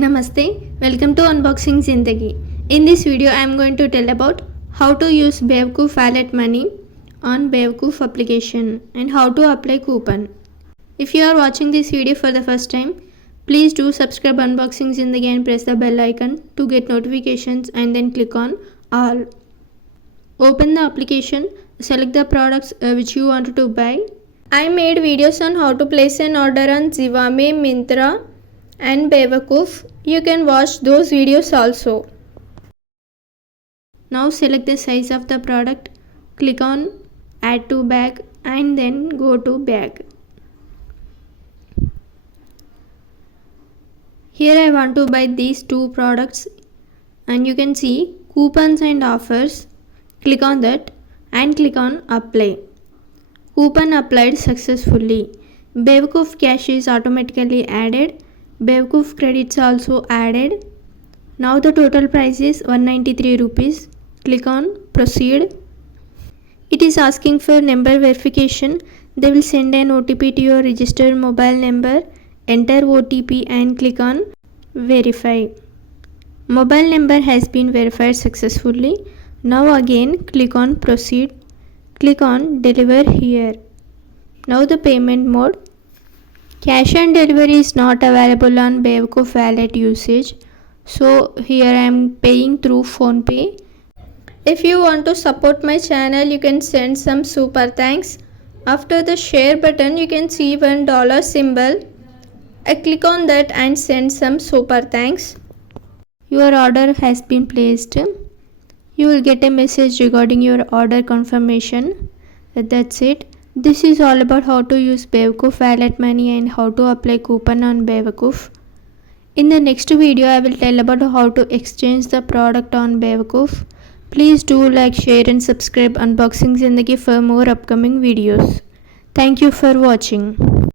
Namaste, welcome to Unboxing Zindagi. In this video, I am going to tell about how to use Bewakoof wallet money on Bewakoof application and how to apply coupon. If you are watching this video for the first time, please do subscribe Unboxing Zindagi and press the bell icon to get notifications and then click on all. Open the application, select the products which you want to buy. I made videos on how to place an order on Zindagi, Myntra and Bewakoof. You can watch those videos also. Now select the size of the product, click on add to bag and then go to bag. Here I want to buy these two products and you can see coupons and offers. Click on that and click on apply. Coupon applied successfully. Bewakoof cash is automatically added. Bewakoof credits also added. Now the total price is 193 rupees. Click on proceed. It is asking for number verification. They will send an OTP to your registered mobile number. Enter OTP and click on verify. Mobile number has been verified successfully. Now again click on proceed. Click on deliver here. Now the payment mode. Cash on delivery is not available on Bewakoof wallet usage. So here I am paying through PhonePe. If you want to support my channel, you can send some super thanks. After the share button, you can see $1 symbol. I click on that and send some super thanks. Your order has been placed. You will get a message regarding your order confirmation. That's it. This is all about how to use Bewakoof wallet money and how to apply coupon on Bewakoof. In the next video, I will tell about how to exchange the product on Bewakoof. Please do like, share and subscribe Unboxing Zindagi for more upcoming videos. Thank you for watching.